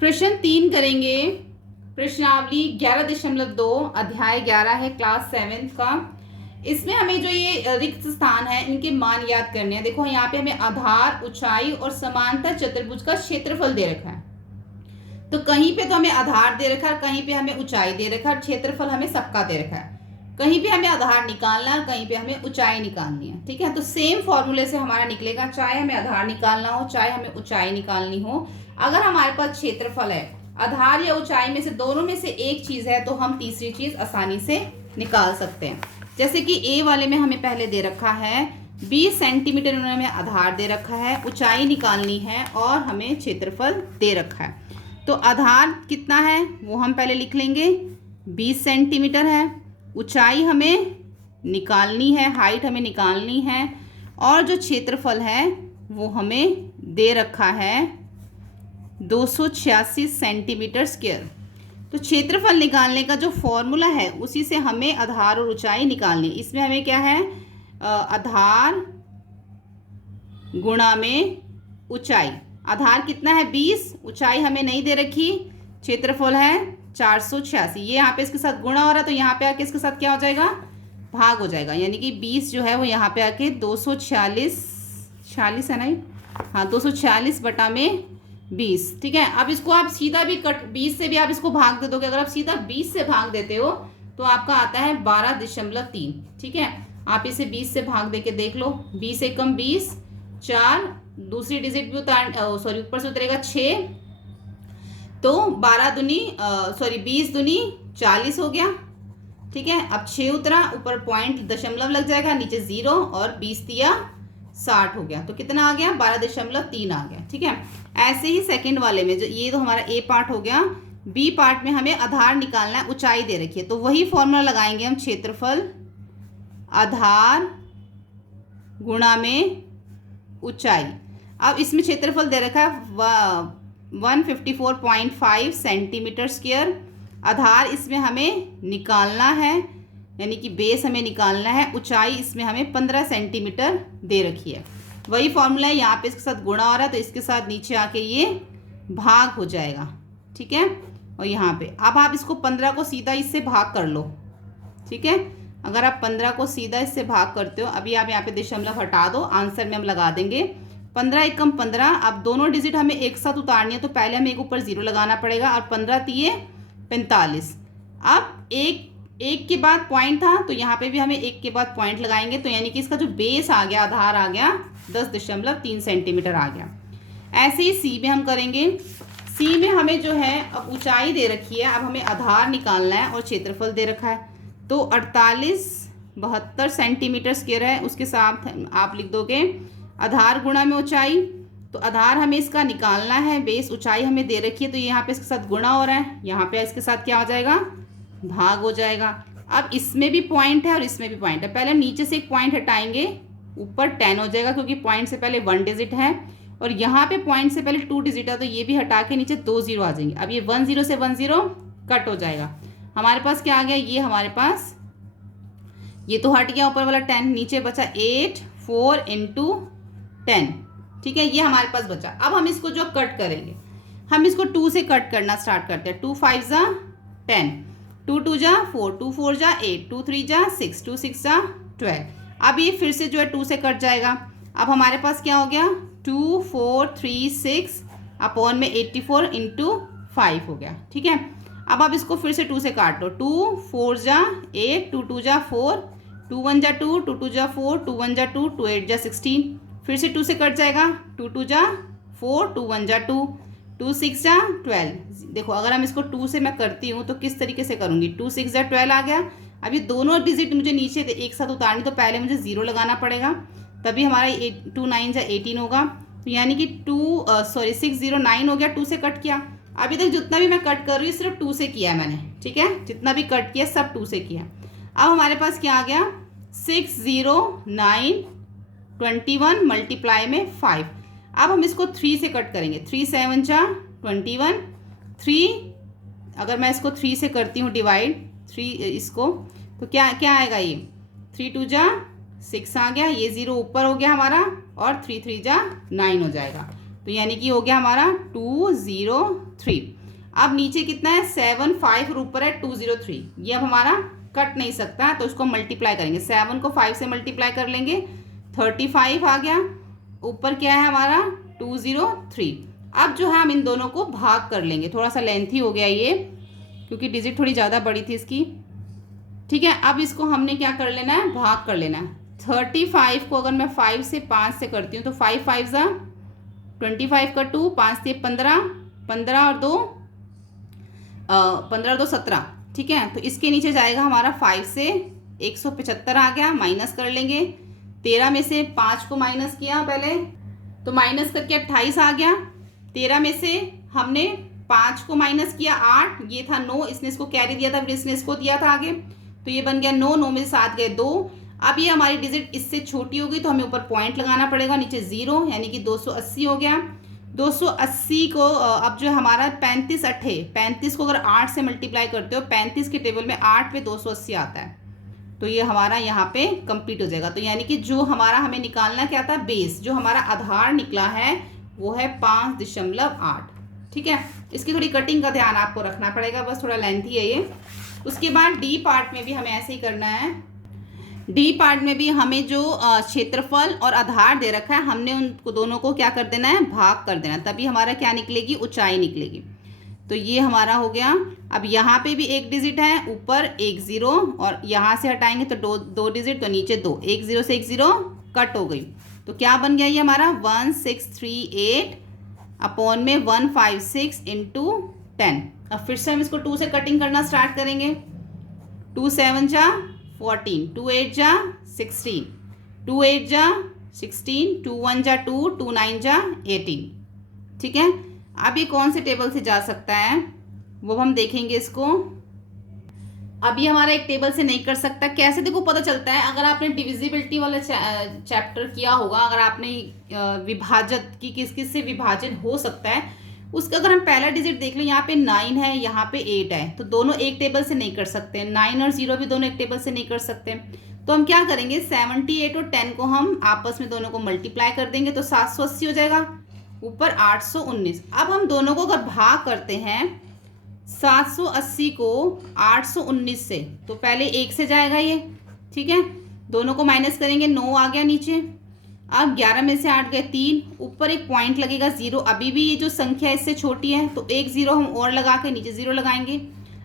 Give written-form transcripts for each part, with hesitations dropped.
प्रश्न 3 करेंगे। प्रश्नावली 11.2 अध्याय 11 है, क्लास 7 का। इसमें हमें जो ये रिक्त स्थान है इनके मान याद करने हैं। देखो यहाँ पे हमें आधार, ऊंचाई और समांतर चतुर्भुज का क्षेत्रफल दे रखा है। तो कहीं पे तो हमें आधार दे रखा है, कहीं पे हमें ऊंचाई दे रखा है, क्षेत्रफल हमें सबका दे रखा है। कहीं पे हमें आधार निकालना है, कहीं पे हमें ऊंचाई निकालनी है। ठीक है, तो सेम फॉर्मूले से हमारा निकलेगा, चाहे हमें आधार निकालना हो चाहे हमें ऊंचाई निकालनी हो। अगर हमारे पास क्षेत्रफल है, आधार या ऊंचाई में से दोनों में से एक चीज है, तो हम तीसरी चीज आसानी से निकाल सकते हैं। जैसे कि ए वाले में हमें पहले दे रखा है 20 सेंटीमीटर, उन्होंने हमें आधार दे रखा है, ऊंचाई निकालनी है और हमें क्षेत्रफल दे रखा है। तो आधार कितना है वो हम पहले लिख लेंगे, 20 सेंटीमीटर है। ऊंचाई हमें निकालनी है, हाइट हमें निकालनी है, और जो क्षेत्रफल है वो हमें दे रखा है 286 सेंटीमीटर स्क्वायर। तो क्षेत्रफल निकालने का जो फॉर्मूला है उसी से हमें आधार और ऊंचाई निकालनी है। इसमें हमें क्या है, आधार गुणा में ऊंचाई। आधार कितना है 20, ऊंचाई हमें नहीं दे रखी, क्षेत्रफल है 486। ये यहाँ पे इसके साथ गुणा हो रहा है, तो यहाँ पे आके इसके साथ क्या हो जाएगा, भाग हो जाएगा। यानी कि 20 जो है वो यहाँ पे आके 246 है ना, हाँ 246 बटा में 20। ठीक है, अब इसको आप सीधा भी 20 से भी आप इसको भाग दे दोगे। अगर आप सीधा 20 से भाग देते हो तो आपका आता है 12.3। ठीक है, आप इसे 20 से भाग दे के देख लो। 20 एकम 20, 4, दूसरी डिजिट भी उतार सॉरी ऊपर से उतरेगा 6, तो 20 दूनी 40 हो गया। ठीक है, अब 6 उतरा, ऊपर पॉइंट दशमलव लग जाएगा, नीचे 0, और 20 दिया 60 हो गया। तो कितना आ गया, 12.3 आ गया। ठीक है, ऐसे ही सेकंड वाले में, जो ये तो हमारा ए पार्ट हो गया, बी पार्ट में हमें आधार निकालना है, ऊंचाई दे रखी है, तो वही फॉर्मूला लगाएंगे हम, क्षेत्रफल आधार गुणा में ऊंचाई। अब इसमें क्षेत्रफल दे रखा है 154.5 सेंटीमीटर स्क्वायर। आधार इसमें हमें निकालना है, यानी कि बेस हमें निकालना है। ऊंचाई इसमें हमें 15 सेंटीमीटर दे रखी है। वही फॉर्मूला है, यहाँ पे इसके साथ गुणा हो रहा है, तो इसके साथ नीचे आके ये भाग हो जाएगा। ठीक है, और यहाँ पे अब आप इसको 15 को सीधा इससे भाग कर लो। ठीक है, अगर आप 15 को सीधा इससे भाग करते हो, अभी आप यहाँ पे दशमलव हटा दो, आंसर में हम लगा देंगे 15 एकम 15। अब दोनों डिजिट हमें एक साथ उतारनी है, तो पहले हमें एक ऊपर 0 लगाना पड़ेगा, और 15 तिये 45। अब एक के बाद पॉइंट था, तो यहाँ पे भी हमें एक के बाद पॉइंट लगाएंगे, तो यानी कि इसका जो बेस आ गया, आधार आ गया 10.3 सेंटीमीटर आ गया। ऐसे ही सी में हम करेंगे। सी में हमें जो है अब ऊंचाई दे रखी है, अब हमें आधार निकालना है और क्षेत्रफल दे रखा है, तो 4872 सेंटीमीटर स्क्वायर है। उसके साथ आप लिख दोगे आधार गुणा में ऊंचाई। तो आधार हमें इसका निकालना है, बेस ऊंचाई हमें दे रखी है, तो यहाँ पे इसके साथ गुणा हो रहा है, यहाँ पे इसके साथ क्या हो जाएगा, भाग हो जाएगा। अब इसमें भी पॉइंट है और इसमें भी पॉइंट है, पहले नीचे से एक पॉइंट हटाएंगे, ऊपर 10 हो जाएगा, क्योंकि पॉइंट से पहले 1 डिजिट है, और यहाँ पे पॉइंट से पहले 2 डिजिट है, तो ये भी हटा के नीचे 2 0 आ जाएंगे। अब ये 1 0 से 1 0 कट हो जाएगा। हमारे पास क्या आ गया, ये हमारे पास ये तो हट गया ऊपर वाला 10, नीचे बचा 8 4 इंटू 10। ठीक है, ये हमारे पास बचा। अब हम इसको जो कट करेंगे, हम इसको 2 से कट करना स्टार्ट करते हैं। 2 5 जा 10, 2 2 जा 4, 2 4 जा 8, 2 3 जा 6, 2 6 जा 12। अब ये फिर से जो है 2 से कट जाएगा। अब हमारे पास क्या हो गया, 2 4 3 6 अपॉन में 84 इंटू 5 हो गया। ठीक है, अब आप इसको फिर से 2 से काट लो। 2 4 जा 8, 2 2 जा 4, 2 1 जा 2, 2 2 जा 4, 2 1 जा 2, 2 8 जा 16। फिर से 2 से कट जाएगा, 2 2 जा 4, 2 1 जा 2, 2 6 जा 12। देखो अगर हम इसको 2 से मैं करती हूँ तो किस तरीके से करूँगी, 2 6 जा 12 आ गया। अब ये दोनों डिजिट मुझे नीचे एक साथ उतारनी, तो पहले मुझे 0 लगाना पड़ेगा, तभी हमारा 2 9 जा 18 होगा। तो यानी कि 6 0 9 हो गया, 2 से कट किया। अभी तक जितना भी मैं कट कर रही हूँ सिर्फ 2 से किया है मैंने। ठीक है, जितना भी कट किया सब 2 से किया। अब हमारे पास क्या आ गया, 6 0 9 21 मल्टीप्लाई में 5। अब हम इसको 3 से कट करेंगे। 3 7 जा 21, 3 अगर मैं इसको 3 से करती हूँ डिवाइड 3 इसको, तो क्या क्या आएगा, ये 3 2 जा 6 आ गया, ये 0 ऊपर हो गया हमारा, और 3 3 जा 9 हो जाएगा। तो यानी कि हो गया हमारा 203। अब नीचे कितना है 7, 5 और ऊपर है 203, ये अब हमारा कट नहीं सकता, तो इसको मल्टीप्लाई करेंगे। 7 को 5 से मल्टीप्लाई कर लेंगे, 35 आ गया। ऊपर क्या है हमारा 203। अब जो है हम इन दोनों को भाग कर लेंगे। थोड़ा सा लेंथी हो गया ये, क्योंकि डिजिट थोड़ी ज़्यादा बड़ी थी इसकी। ठीक है, अब इसको हमने क्या कर लेना है, भाग कर लेना है। 35 को अगर मैं 5 से 5 से करती हूँ तो 5 5 ज़ा 25 का 2, 5 से 15, 15 और 2 15 और 2 17। ठीक है, तो इसके नीचे जाएगा हमारा 5 से 175 आ गया, माइनस कर लेंगे। 13 में से 5 को माइनस किया पहले, तो माइनस करके 28 आ गया। 13 में से हमने 5 को माइनस किया 8, ये था 9, इसने इसको कैरी दिया था, फिर इसने इसको दिया था आगे, तो ये बन गया 9, 9 में से 7 गए 2। अब ये हमारी डिजिट इससे छोटी होगी तो हमें ऊपर पॉइंट लगाना पड़ेगा, नीचे 0, यानी कि 280 हो गया। 280 को अब जो हमारा 35 अट्ठे 35 को अगर 8 से मल्टीप्लाई करते हो, 35 के टेबल में 8 पे 280 आता है, तो ये हमारा यहाँ पे कंप्लीट हो जाएगा। तो यानी कि जो हमारा हमें निकालना क्या था, बेस, जो हमारा आधार निकला है वो है 5.8। ठीक है, इसकी थोड़ी कटिंग का ध्यान आपको रखना पड़ेगा, बस थोड़ा लेंथी है ये। उसके बाद डी पार्ट में भी हमें ऐसे ही करना है। डी पार्ट में भी हमें जो क्षेत्रफल और आधार दे रखा है, हमने उनको दोनों को क्या कर देना है, भाग कर देना, तभी हमारा क्या निकलेगी, ऊंचाई निकलेगी। तो ये हमारा हो गया। अब यहाँ पे भी एक डिजिट है, ऊपर एक 0, और यहाँ से हटाएंगे तो दो डिजिट, तो नीचे 2, एक 0 से एक 0 कट हो गई। तो क्या बन गया ये हमारा 1638 अपॉन में 156 इंटू 10। अब फिर से हम इसको 2 से कटिंग करना स्टार्ट करेंगे। 2 7 जा 14, 2 8 जा 16, 2 8 जा 16, 2 1 जा 2, 2 9 जा 18। ठीक है, अब ये कौन से टेबल से जा सकता है वो हम देखेंगे इसको। अब ये हमारा एक टेबल से नहीं कर सकता, कैसे देखो पता चलता है, अगर आपने डिविजिबिलिटी वाला चैप्टर किया होगा, अगर आपने विभाजक की किस किस से विभाजन हो सकता है उसका अगर हम पहला डिजिट देख लो, यहाँ पे 9 है, यहाँ पे 8 है, तो दोनों एक टेबल से नहीं कर सकते। 9 और 0 भी दोनों एक टेबल से नहीं कर सकते। तो हम क्या करेंगे, 78 और 10 को हम आपस में दोनों को मल्टीप्लाई कर देंगे, तो 780 हो जाएगा, ऊपर 819। अब हम दोनों को अगर भाग करते हैं 780 को 819 से, तो पहले 1 से जाएगा ये। ठीक है, दोनों को माइनस करेंगे, 9 आ गया नीचे। अब 11 में से 8 गए 3, ऊपर एक पॉइंट लगेगा 0, अभी भी ये जो संख्या इससे छोटी है, तो एक 0 हम और लगा के नीचे 0 लगाएंगे।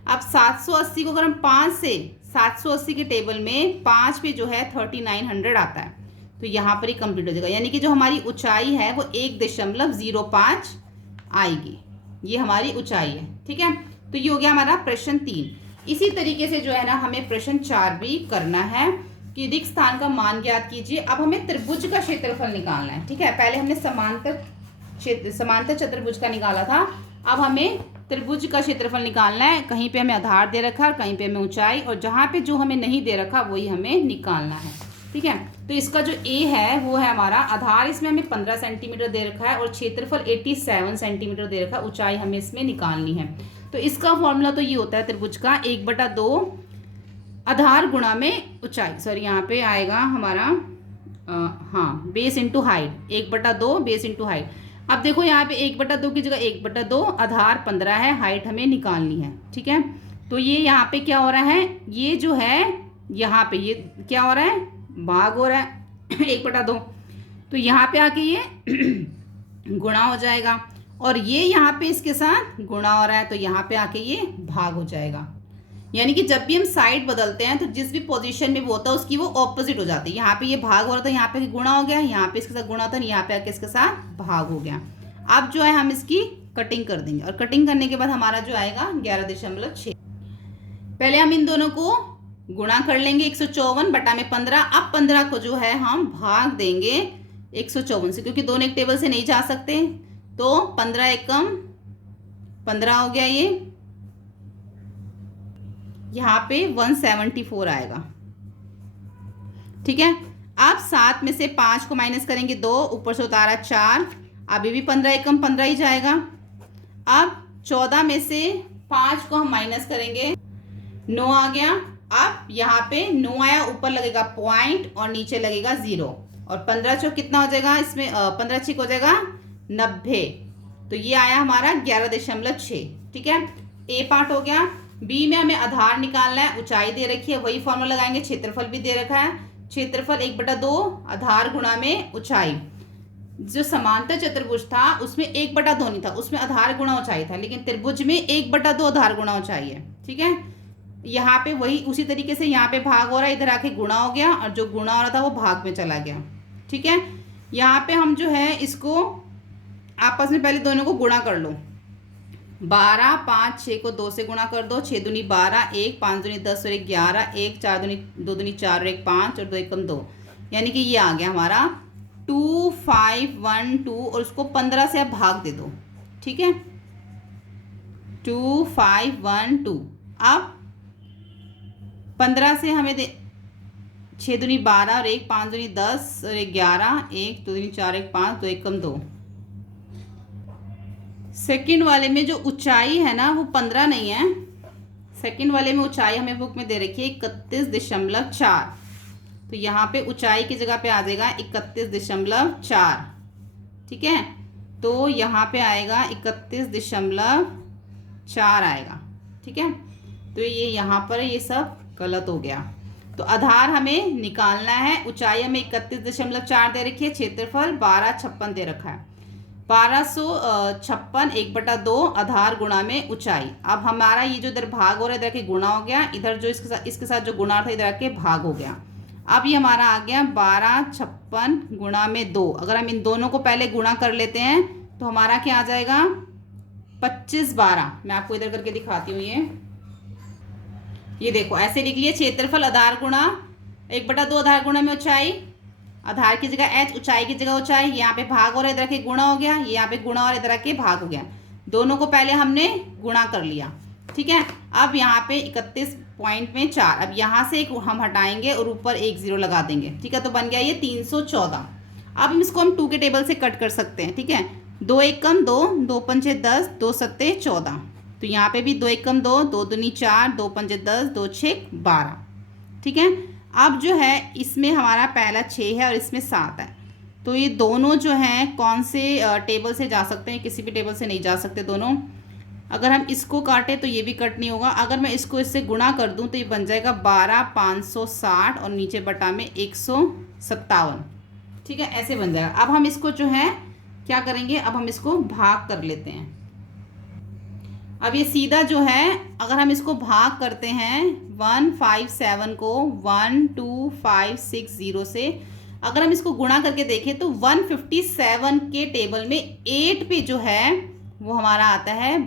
अब 780 को अगर हम 5 से, 780 के टेबल में 5 पे जो है 3900 आता है, तो यहाँ पर ही कंप्लीट हो जाएगा, यानी कि जो हमारी ऊंचाई है वो 1.05 आएगी, ये हमारी ऊंचाई है। ठीक है, तो ये हो गया हमारा प्रश्न 3। इसी तरीके से जो है ना हमें प्रश्न 4 भी करना है कि रिक्त स्थान का मान ज्ञात कीजिए। अब हमें त्रिभुज का क्षेत्रफल निकालना है। ठीक है, पहले हमने समांतर चतुर्भुज का निकाला था, अब हमें त्रिभुज का क्षेत्रफल निकालना है। कहीं पे हमें आधार दे रखा है, कहीं पे हमें ऊंचाई, और जहाँ पे जो हमें नहीं दे रखा वही हमें निकालना है। ठीक है, तो इसका जो ए है वो है हमारा आधार, इसमें हमें 15 सेंटीमीटर दे रखा है और क्षेत्रफल 87 सेंटीमीटर दे रखा है, ऊंचाई हमें इसमें निकालनी है। तो इसका फॉर्मूला तो ये होता है त्रिभुज का 1/2 आधार गुणा में ऊंचाई, सॉरी यहाँ पे आएगा हमारा हाँ base into height, 1/2 base into height. अब देखो यहाँ पे 1/2 की जगह 1/2 आधार 15 है, हाइट हमें निकालनी है। ठीक है, तो ये यहाँ पे क्या हो रहा है, ये जो है यहाँ पे ये क्या हो रहा है, भाग हो रहा है 1/2, तो यहाँ पे आके ये गुणा हो जाएगा, और ये यहाँ पे इसके साथ गुणा हो रहा है, तो यहाँ पे आके ये भाग हो जाएगा। यानी कि जब भी हम साइड बदलते हैं तो जिस भी पोजीशन में वो होता है उसकी वो ऑपोजिट हो जाती है। यहाँ पे ये भाग हो रहा था, यहाँ पे गुणा हो गया, यहाँ पे इसके साथ गुणा था, यहाँ पे आके इसके साथ भाग हो गया। अब जो है हम इसकी कटिंग कर देंगे, और कटिंग करने के बाद हमारा जो आएगा 11.6। पहले हम इन दोनों को गुणा कर लेंगे 154/15। अब 15 को जो है हम भाग देंगे 154 से, क्योंकि दोनों एक टेबल से नहीं जा सकते, तो 15 एकम 15 हो गया, ये यहाँ पे 174 आएगा। ठीक है, अब 7 में से 5 को माइनस करेंगे 2, ऊपर से उतारा 4, अभी भी 15 एकम 15 ही जाएगा। अब 14 में से 5 को हम माइनस करेंगे, 9 आ गया। अब यहाँ पे 9 आया, ऊपर लगेगा पॉइंट और नीचे लगेगा 0, और 15 चौक कितना हो जाएगा, इसमें 15 छिक हो जाएगा 90। तो ये आया हमारा 11.6। ठीक है, ए पार्ट हो गया। बी में हमें आधार निकालना है, ऊंचाई दे रखी है, वही फॉर्मूला लगाएंगे। क्षेत्रफल भी दे रखा है, क्षेत्रफल 1/2 आधार गुणा में ऊंचाई। जो समांतर चतुर्भुज था उसमें 1/2 नहीं था, उसमें आधार गुणा ऊंचाई था, लेकिन त्रिभुज में 1/2 आधार गुणा ऊंचाई है। ठीक है, यहाँ पे वही उसी तरीके से यहाँ पे भाग हो रहा है, इधर आके गुणा हो गया, और जो गुणा हो रहा था वो भाग में चला गया। ठीक है, यहाँ पे हम जो है इसको आपस में पहले दोनों को गुणा कर लो। 12, 5, 6 को 2 से गुणा कर दो। 6 दूनी 12, 1, 5 दूनी 10 और 1 11, 1 4 दूनी 2 दूनी 4 और 1 5 और 2 एकम 2, यानी कि ये आ गया हमारा 2512, और उसको 15 से आप भाग दे दो। ठीक है, 2512। अब 15 से हमें 6 दूनी 12 और 1, 5 दूनी 10 और 1 11, 1 2 दूनी 4 1 5 2 एकम 2। सेकंड वाले में जो ऊंचाई है ना वो 15 नहीं है, सेकंड वाले में ऊंचाई हमें बुक में दे रखी है 31.4। तो यहाँ पे ऊंचाई की जगह पे आ जाएगा 31.4। ठीक है, तो यहाँ पे आएगा 31.4 आएगा। ठीक है, तो ये यहाँ पर ये सब गलत हो गया। तो आधार हमें निकालना है, ऊंचाई हमें 31.4 दे रखी है, क्षेत्रफल 1256 दे रखा है। 1256 1/2 आधार गुणा में ऊंचाई। अब हमारा ये जो इधर भाग हो रहा है इधर के गुणा हो गया, इधर जो इसके साथ जो गुणा था इधर के भाग हो गया। अब ये हमारा आ गया 1256 गुणा में 2। अगर हम इन दोनों को पहले गुणा कर लेते हैं तो हमारा क्या आ जाएगा 2512। मैं आपको इधर करके दिखाती हूँ। ये देखो ऐसे लिख लिए, क्षेत्रफल आधार गुणा 1/2 आधार गुणा में ऊंचाई, आधार की जगह h, ऊंचाई की जगह ऊंचाई, यहाँ पे भाग हो रहा है इधर के गुणा हो गया, ये यहाँ पे गुणा और इधर के भाग हो गया। दोनों को पहले हमने गुणा कर लिया। ठीक है, अब यहाँ पे 31.4, अब यहाँ से एक हम हटाएंगे और ऊपर 1 0 लगा देंगे। ठीक है, तो बन गया ये 314। अब इसको हम 2 के टेबल से कट कर सकते हैं। ठीक है, 2 एकम 2, 2 पंचे 10, 2 सत्ते 14। तो यहाँ पे भी 2 एकम 2, 2 दूनी 4, 2 पंचे 10, 2 6 12। ठीक है, अब जो है इसमें हमारा पहला 6 है और इसमें 7 है। तो ये दोनों जो हैं कौन से टेबल से जा सकते हैं, किसी भी टेबल से नहीं जा सकते दोनों। अगर हम इसको काटें तो ये भी कट नहीं होगा। अगर मैं इसको इससे गुणा कर दूं तो ये बन जाएगा 12560 और नीचे बटा में 157। ठीक है, ऐसे बन जाएगा। अब हम इसको जो है क्या करेंगे, अब हम इसको भाग कर लेते हैं। अब ये सीधा जो है अगर हम इसको भाग करते हैं 157 को 12560 से, अगर हम इसको गुणा करके देखें तो 157 के टेबल में 8 पे जो है वो हमारा आता है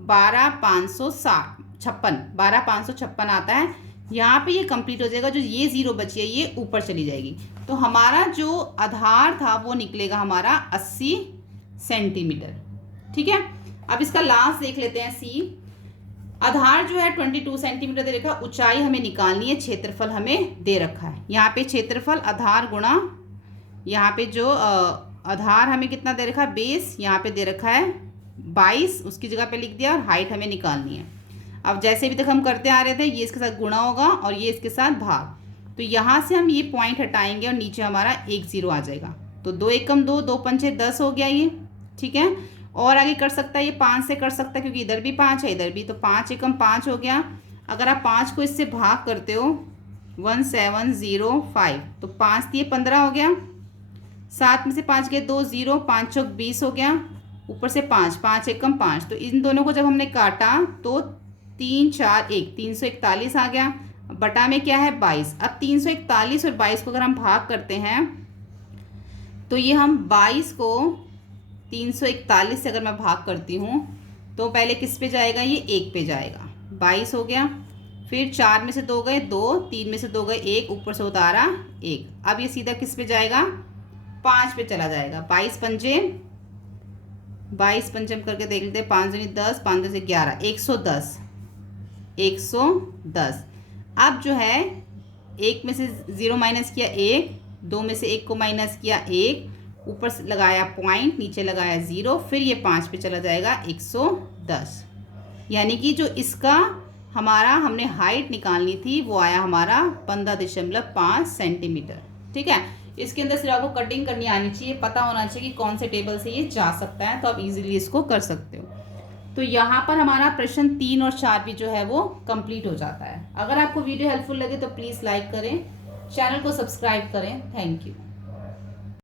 12556 आता है। यहाँ पे ये कंप्लीट हो जाएगा, जो ये 0 बची है ये ऊपर चली जाएगी। तो हमारा जो आधार था वो निकलेगा हमारा 80 सेंटीमीटर। ठीक है, अब इसका लास्ट देख लेते हैं। सी, आधार जो है 22 सेंटीमीटर दे रखा है, ऊंचाई हमें निकालनी है, क्षेत्रफल हमें दे रखा है। यहाँ पे क्षेत्रफल आधार गुणा यहाँ पे जो आधार हमें कितना दे रखा है बेस, यहाँ पे दे रखा है 22, उसकी जगह पे लिख दिया, और हाइट हमें निकालनी है। अब जैसे भी तक हम करते आ रहे थे ये इसके साथ गुणा होगा और ये इसके साथ भाग। तो यहाँ से हम ये पॉइंट हटाएंगे और नीचे हमारा 1 0 आ जाएगा। तो 2 एकम 2, 2 पंचे 10 हो गया ये। ठीक है, और आगे कर सकता है, ये 5 से कर सकता है क्योंकि इधर भी 5 है इधर भी, तो 5 एकम 5 हो गया। अगर आप 5 को इससे भाग करते हो 1705, तो 5 दिए 15 हो गया, 7 में से 5 गए 2 0, 5 चौक 20 हो गया, ऊपर से 5, 5 एकम 5। तो इन दोनों को जब हमने काटा तो 3 4 1, 341 आ गया। बटा में क्या है 22। अब 341 और 22 को अगर हम भाग करते हैं तो ये हम 22 को 341 से अगर मैं भाग करती हूँ तो पहले किस पे जाएगा, ये 1 पे जाएगा, 22 हो गया। फिर 4 में से 2 गए 2, 3 में से 2 गए 1, ऊपर से उतारा 1। अब ये सीधा किस पे जाएगा, 5 पे चला जाएगा। 22 पंचे करके देख लेते हैं, 5 दूनी 10, 5 दूनी 11, 110, 110। अब जो है 1 में से 0 माइनस किया 1, 2 में से 1 को माइनस किया 1, ऊपर से लगाया पॉइंट, नीचे लगाया 0, फिर ये 5 पे चला जाएगा 110। यानी कि जो इसका हमारा हमने हाइट निकालनी थी वो आया हमारा 15.5 सेंटीमीटर। ठीक है, इसके अंदर सिर्फ आपको कटिंग करनी आनी चाहिए, पता होना चाहिए कि कौन से टेबल से ये जा सकता है, तो आप इजीली इसको कर सकते हो। तो यहाँ पर हमारा प्रश्न 3 और 4 भी जो है वो कंप्लीट हो जाता है। अगर आपको वीडियो हेल्पफुल लगे तो प्लीज़ लाइक करें, चैनल को सब्सक्राइब करें। Thank you.